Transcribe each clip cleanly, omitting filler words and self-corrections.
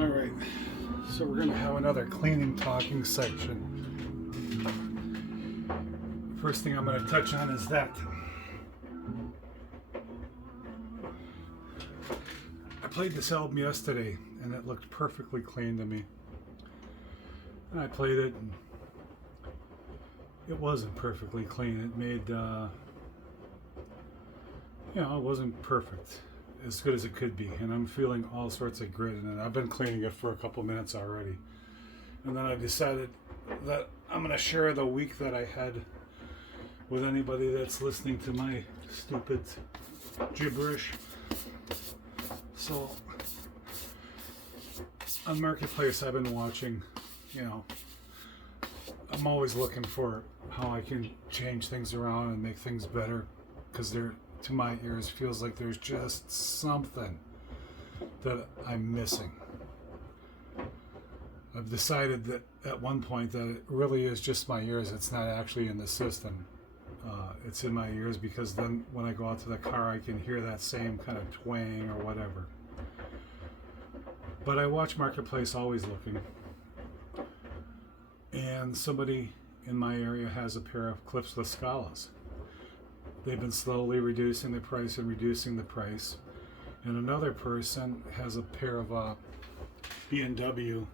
Alright, so we're going to have another cleaning talking section. First thing I'm going to touch on is that I played this album yesterday and it looked perfectly clean to me. And I played it and it wasn't perfectly clean. It made, it wasn't perfect. As good as it could be, and I'm feeling all sorts of grit in it. I've been cleaning it for a couple minutes already, and then I decided that I'm going to share the week that I had with anybody that's listening to my stupid gibberish. So on Marketplace, I've been watching, I'm always looking for how I can change things around and make things better, because they're, to my ears, feels like there's just something that I'm missing. I've decided that at one point that it really is just my ears. It's not actually in the system. It's in my ears because then when I go out to the car, I can hear that same kind of twang or whatever. But I watch Marketplace, always looking. And somebody in my area has a pair of clipsless Scalas. They've been slowly reducing the price and reducing the price. And another person has a pair of B&W,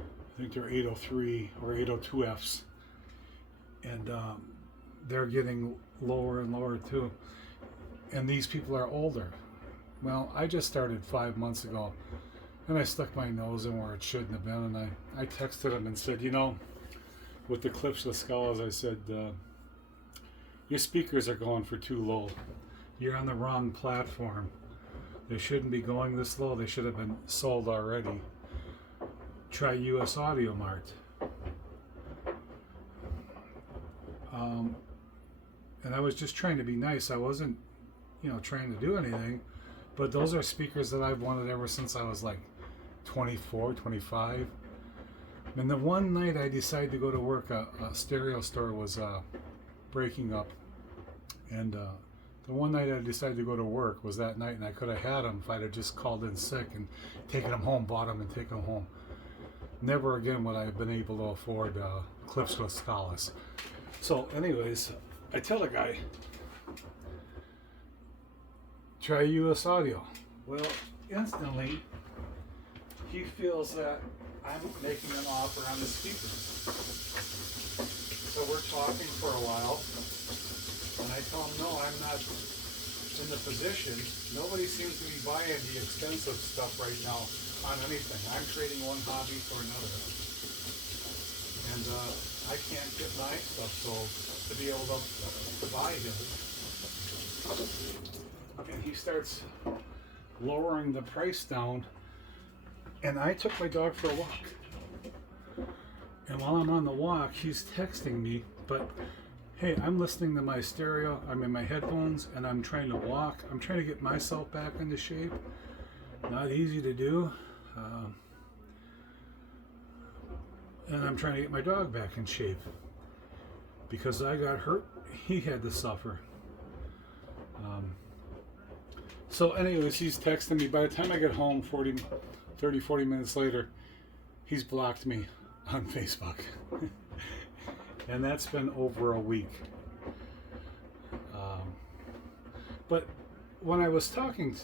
I think they're 803 or 802Fs. And they're getting lower and lower too. And these people are older. Well, I just started 5 months ago, and I stuck my nose in where it shouldn't have been. And I texted them and said, with the clipsless Scalas, I said, your speakers are going for too low. You're on the wrong platform. They shouldn't be going this low. They should have been sold already. Try US Audio Mart. And I was just trying to be nice. I wasn't, trying to do anything. But those are speakers that I've wanted ever since I was like 24, 25. And the one night I decided to go to work, a stereo store was breaking up. And the one night I decided to go to work was that night, and I could have had them if I'd have just called in sick and taken them home, bought them and taken them home. Never again would I have been able to afford clipsless Scalas. So anyways, I tell the guy, try US Audio. Well, instantly, he feels that I'm making an offer on the speakers. So we're talking for a while. And I tell him, no, I'm not in the position. Nobody seems to be buying the expensive stuff right now on anything. I'm trading one hobby for another. And I can't get my stuff sold to be able to buy his. And he starts lowering the price down. And I took my dog for a walk. And while I'm on the walk, he's texting me, but hey, I'm listening to my stereo, I'm in my headphones, and I'm trying to walk. I'm trying to get myself back into shape. Not easy to do. And I'm trying to get my dog back in shape. Because I got hurt, he had to suffer. So anyways, he's texting me. By the time I get home, 30, 40 minutes later, he's blocked me on Facebook. And that's been over a week. But when I was talking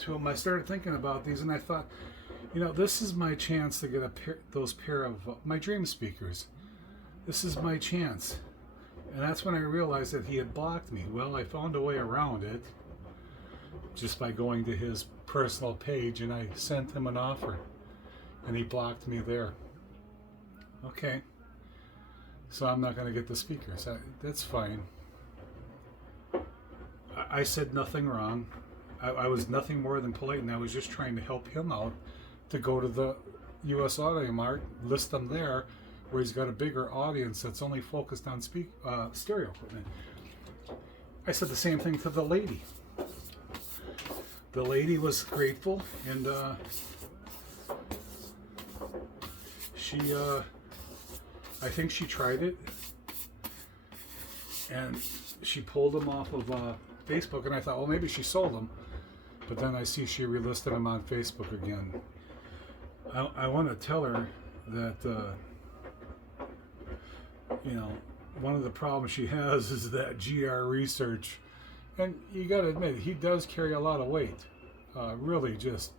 to him, I started thinking about these, and I thought, this is my chance to get those pair of my dream speakers. This is my chance. And that's when I realized that he had blocked me. Well, I found a way around it just by going to his personal page, and I sent him an offer, and he blocked me there. Okay. So I'm not going to get the speakers. That's fine. I said nothing wrong. I was nothing more than polite, and I was just trying to help him out to go to the US Audio Mart, list them there, where he's got a bigger audience that's only focused on stereo equipment. I said the same thing to the lady. The lady was grateful, and she... I think she tried it, and she pulled them off of Facebook, and I thought, well, maybe she sold them. But then I see she relisted them on Facebook again. I want to tell her that, you know, one of the problems she has is that GR research. And you got to admit, he does carry a lot of weight. Really just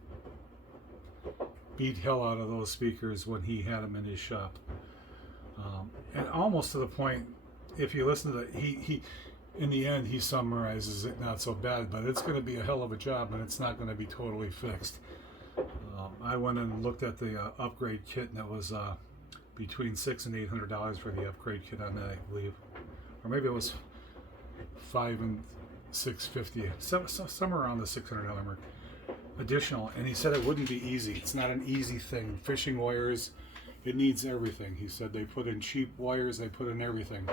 beat hell out of those speakers when he had them in his shop. And almost to the point, if you listen to that, he in the end, he summarizes it not so bad, but it's going to be a hell of a job, and it's not going to be totally fixed. I went and looked at the upgrade kit, and it was between $600 and $800 for the upgrade kit on that, I believe, or maybe it was $500 and $650, somewhere around the $600 mark, additional. And he said it wouldn't be easy. It's not an easy thing. Fishing wires, it needs everything. He said they put in cheap wires, they put in everything.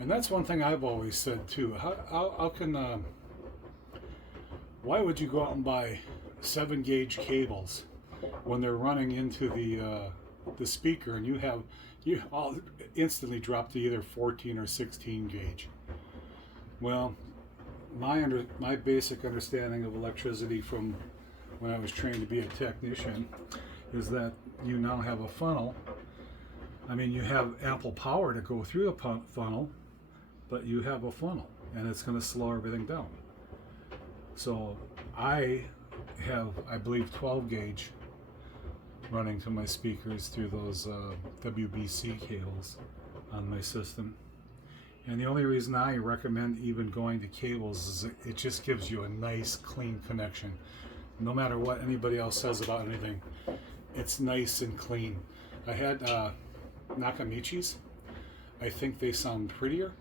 And that's one thing I've always said too. How can why would you go out and buy 7-gauge cables when they're running into the speaker, and you all instantly drop to either 14 or 16 gauge? Well, my basic understanding of electricity from when I was trained to be a technician is that you now have a funnel. I mean, you have ample power to go through the funnel, but you have a funnel, and it's going to slow everything down. So I have, I believe, 12 gauge running to my speakers through those WBC cables on my system. And the only reason I recommend even going to cables is it just gives you a nice, clean connection. No matter what anybody else says about anything, it's nice and clean. I had Nakamichis. I think they sound prettier,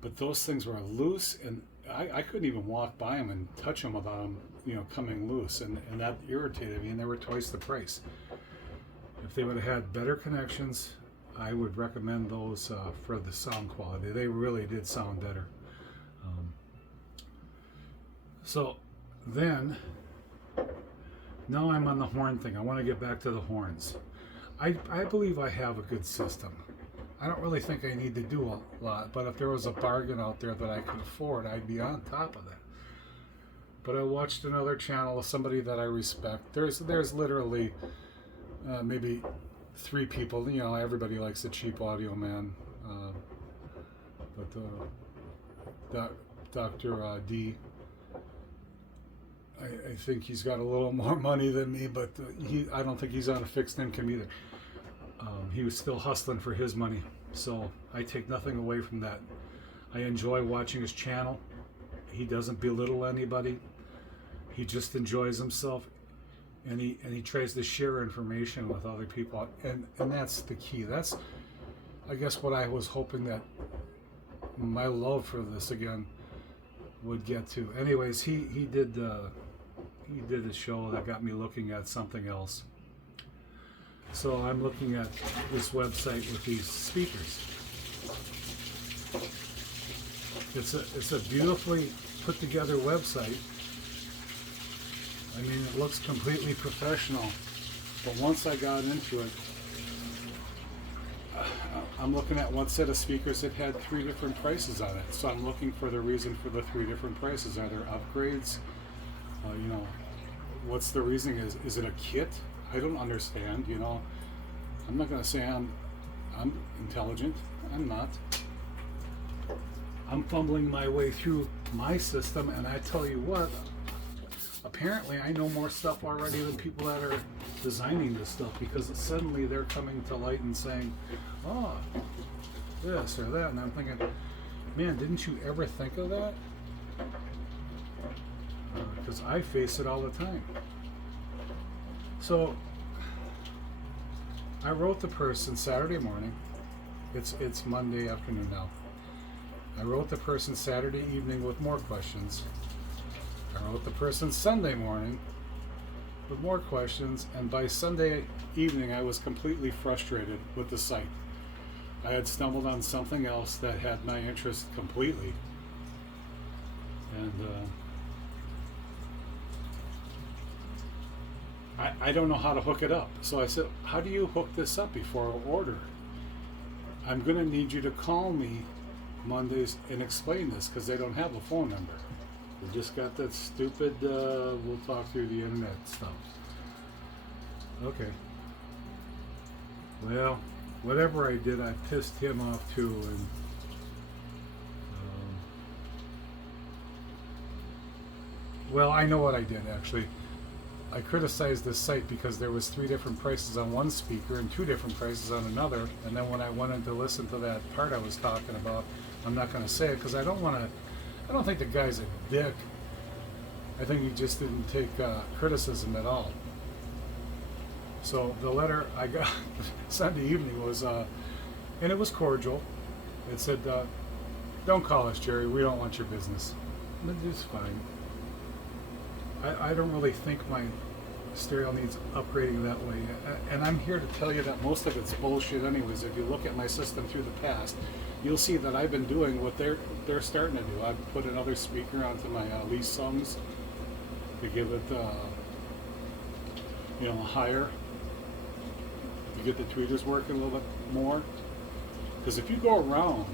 but those things were loose, and I couldn't even walk by them and touch them without them, you know, coming loose, and that irritated me, and they were twice the price. If they would have had better connections, I would recommend those for the sound quality. They really did sound better. So then, now I'm on the horn thing. I want to get back to the horns. I believe I have a good system. I don't really think I need to do a lot, but if there was a bargain out there that I could afford, I'd be on top of that. But I watched another channel of somebody that I respect. There's literally maybe 3 people. You know, everybody likes a cheap audio man, but Dr. D, I think he's got a little more money than me, but I don't think he's on a fixed income either. He was still hustling for his money, so I take nothing away from that. I enjoy watching his channel. He doesn't belittle anybody. He just enjoys himself, and he tries to share information with other people, and that's the key. That's, I guess, what I was hoping that my love for this again would get to. Anyways, he did a show that got me looking at something else. So I'm looking at this website with these speakers. It's a beautifully put together website. I mean, it looks completely professional. But once I got into it, I'm looking at one set of speakers that had 3 different prices on it. So I'm looking for the reason for the 3 different prices. Are there upgrades? You know, what's the reasoning? Is it a kit? I don't understand. You know, I'm not going to say I'm intelligent. I'm not. I'm fumbling my way through my system, and I tell you what, apparently I know more stuff already than people that are designing this stuff, because suddenly they're coming to light and saying, oh, this or that, and I'm thinking, man, didn't you ever think of that? Because I face it all the time. So I wrote the person Saturday morning. It's Monday afternoon now. I wrote the person Saturday evening with more questions. I wrote the person Sunday morning with more questions, and by Sunday evening I was completely frustrated with the site. I had stumbled on something else that had my interest completely, and I don't know how to hook it up. So I said, how do you hook this up before I order? I'm going to need you to call me Mondays and explain this, because they don't have a phone number. They just got that stupid we'll talk through the internet stuff. Okay. Well, whatever I did, I pissed him off too, and well, I know what I did actually. I criticized this site because there was 3 different prices on one speaker and 2 different prices on another. And then when I went in to listen to that part I was talking about, I'm not going to say it because I don't want to. I don't think the guy's a dick. I think he just didn't take criticism at all. So the letter I got Sunday evening was, and it was cordial. It said, "Don't call us, Jerry. We don't want your business." And it's fine. I don't really think my stereo needs upgrading that way. And I'm here to tell you that most of it's bullshit anyways. If you look at my system through the past, you'll see that I've been doing what they're starting to do. I've put another speaker onto my lease songs to give it, higher, to get the tweeters working a little bit more. Because if you go around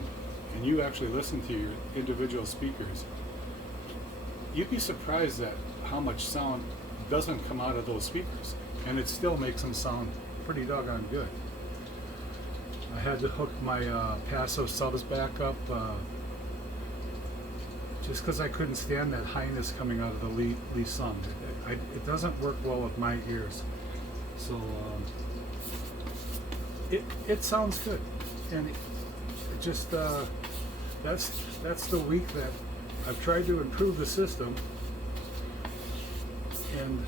and you actually listen to your individual speakers, you'd be surprised at how much sound doesn't come out of those speakers, and it still makes them sound pretty doggone good. I had to hook my passive subs back up just because I couldn't stand that highness coming out of the Lee Sung. It doesn't work well with my ears, so it sounds good, and it just that's the week that I've tried to improve the system. And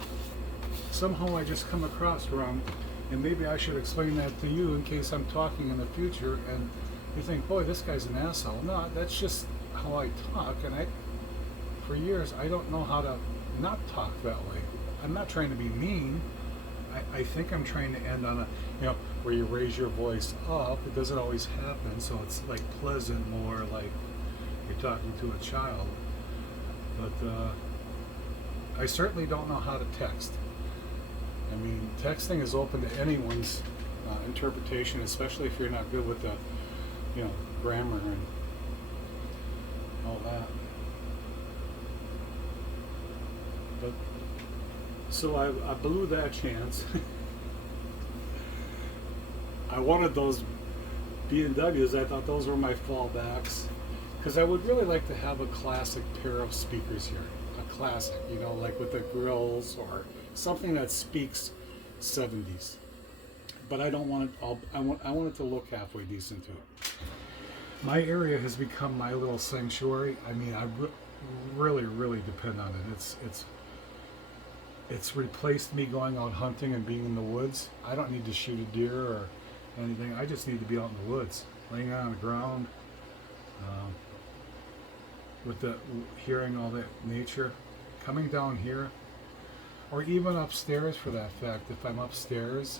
somehow I just come across wrong, and maybe I should explain that to you in case I'm talking in the future and you think, boy, this guy's an asshole. No, that's just how I talk, and for years I don't know how to not talk that way. I'm not trying to be mean. I think I'm trying to end on where you raise your voice up. It doesn't always happen, so it's like pleasant, more like you're talking to a child. But I certainly don't know how to text. I mean, texting is open to anyone's interpretation, especially if you're not good with the, grammar and all that. But so I blew that chance. I wanted those B&Ws. I thought those were my fallbacks because I would really like to have a classic pair of speakers here. Classic, like with the grills or something that speaks 70s. But I don't want it all. I want it to look halfway decent too. My area has become my little sanctuary. I mean, I really depend on it. It's replaced me going out hunting and being in the woods. I don't need to shoot a deer or anything. I just need to be out in the woods, laying on the ground. With hearing all that nature, coming down here, or even upstairs for that fact. If I'm upstairs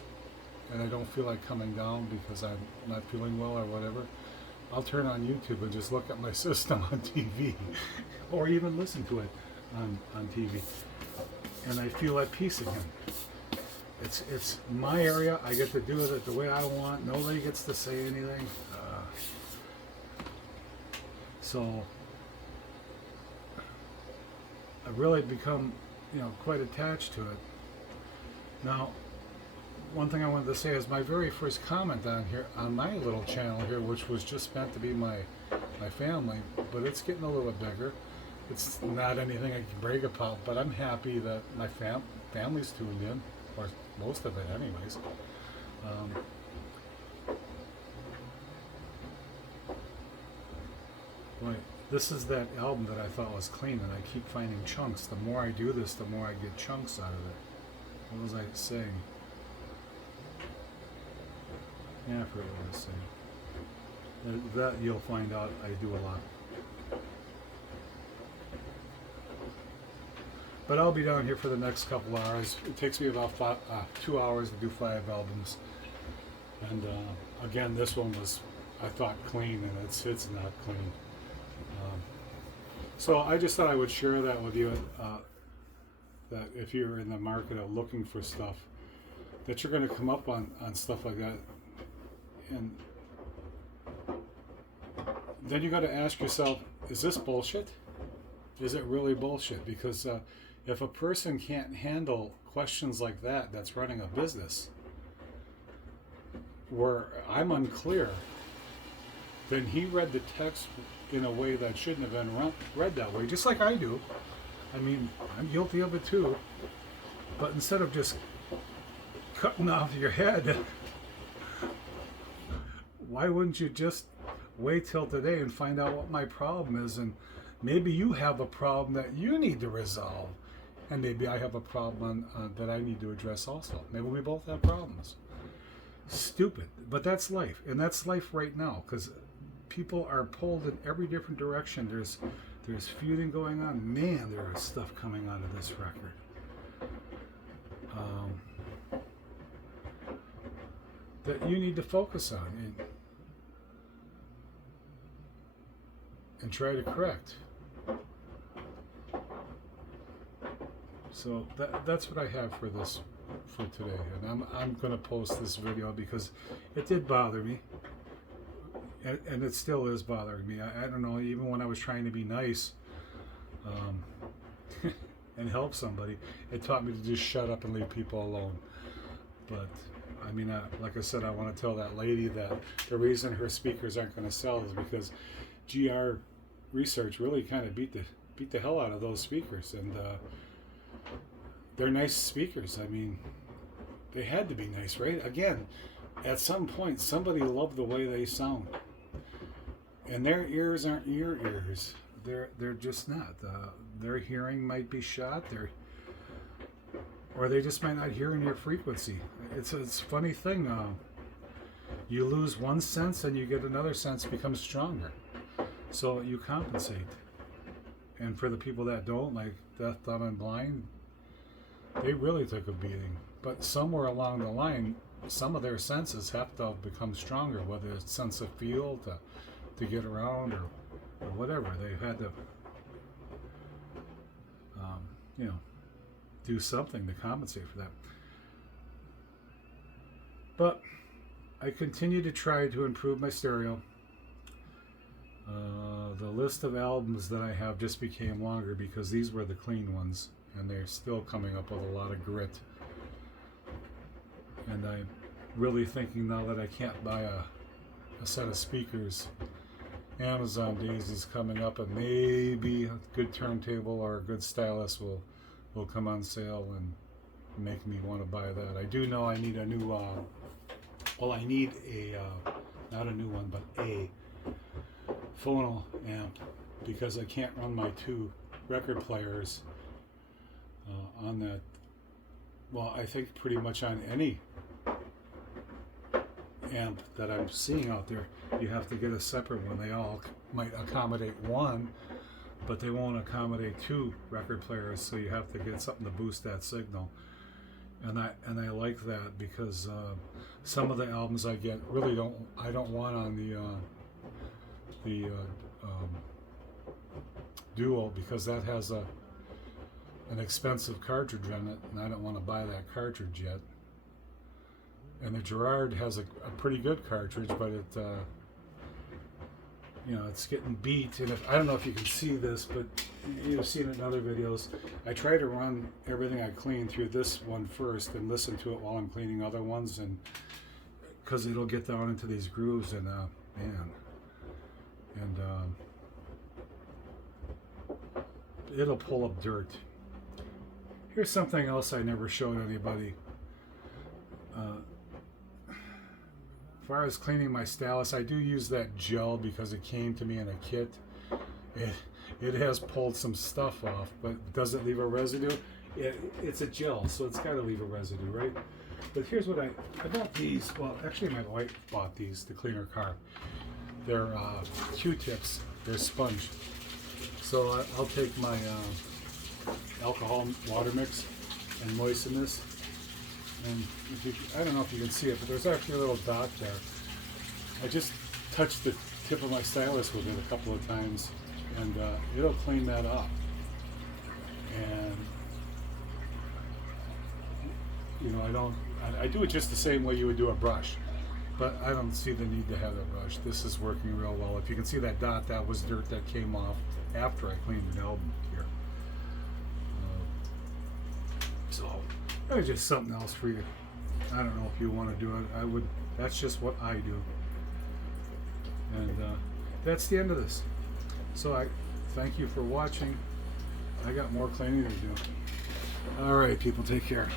and I don't feel like coming down because I'm not feeling well or whatever, I'll turn on YouTube and just look at my system on TV, or even listen to it on TV, and I feel at peace again. It's my area. I get to do it the way I want. Nobody gets to say anything. So I've really become, quite attached to it. Now, one thing I wanted to say is my very first comment on here, on my little channel here, which was just meant to be my family, but it's getting a little bit bigger. It's not anything I can brag about, but I'm happy that my family's tuned in, or most of it anyways. Right. This is that album that I thought was clean, and I keep finding chunks. The more I do this, the more I get chunks out of it. What was I saying? Yeah, I forgot what I was saying. That you'll find out I do a lot. But I'll be down here for the next couple hours. It takes me about 2 hours to do 5 albums. And again, this one was, I thought, clean, and it's not clean. So I just thought I would share that with you, that if you're in the market of looking for stuff, that you're going to come up on stuff like that. And then you got to ask yourself, is this bullshit? Is it really bullshit? Because If a person can't handle questions like that, that's running a business where I'm unclear, then he read the text in a way that shouldn't have been read that way, just like I do. I mean, I'm guilty of it too. But instead of just cutting off your head, why wouldn't you just wait till today and find out what my problem is? And maybe you have a problem that you need to resolve. And maybe I have a problem that I need to address also. Maybe we both have problems. Stupid. But that's life. And that's life right now. Because people are pulled in every different direction. There's feuding going on. Man, there is stuff coming out of this record. That you need to focus on and try to correct. So that's what I have for today, and I'm going to post this video because it did bother me, and it still is bothering me. I don't know, even when I was trying to be nice and help somebody, it taught me to just shut up and leave people alone. But I mean, like I said, I want to tell that lady that the reason her speakers aren't going to sell is because GR research really kind of beat the hell out of those speakers, and they're nice speakers. I mean, they had to be nice, right? Again, at some point, somebody loved the way they sound, and their ears aren't your ears. They're just not. Their hearing might be shot. Or they just might not hear in your frequency. It's a funny thing. You lose one sense and you get another sense becomes stronger. So you compensate. And for the people that don't, like deaf, dumb, and blind, they really took a beating. But somewhere along the line, some of their senses have to become stronger, whether it's sense of feel to get around or whatever. They had to, do something to compensate for that. But I continue to try to improve my stereo. The list of albums that I have just became longer because these were the clean ones, and they're still coming up with a lot of grit. And I'm really thinking now that I can't buy a set of speakers, Amazon Days is coming up, and maybe a good turntable or a good stylus will come on sale and make me want to buy that. I do know I need a new, I need a, not a new one, but a phono amp, because I can't run my two record players on that. Well, I think pretty much on any amp that I'm seeing out there, you have to get a separate one. They all might accommodate one, but they won't accommodate two record players, so you have to get something to boost that signal. And I like that because some of the albums I get really I don't want on the Duo, because that has an expensive cartridge in it, and I don't want to buy that cartridge yet. And the Gerard has a pretty good cartridge, but it it's getting beat. And I don't know if you can see this, but you've seen it in other videos. I try to run everything I clean through this one first and listen to it while I'm cleaning other ones, and because it'll get down into these grooves, and it'll pull up dirt. Here's something else I never showed anybody. As far as cleaning my stylus, I do use that gel because it came to me in a kit. It has pulled some stuff off, but does it leave a residue? It's a gel, so it's got to leave a residue, right? But here's what I bought these. Well, actually, my wife bought these to clean her car. They're Q-tips. They're sponge. So I'll take my alcohol water mix and moisten this. And I don't know if you can see it, but there's actually a little dot there. I just touched the tip of my stylus with it a couple of times, and it'll clean that up. And I do it just the same way you would do a brush, but I don't see the need to have a brush. This is working real well. If you can see that dot, that was dirt that came off after I cleaned an album here. Or just something else for you. I don't know if you want to do it. I would. That's just what I do. And that's the end of this. So I thank you for watching. I got more cleaning to do. All right, people, take care.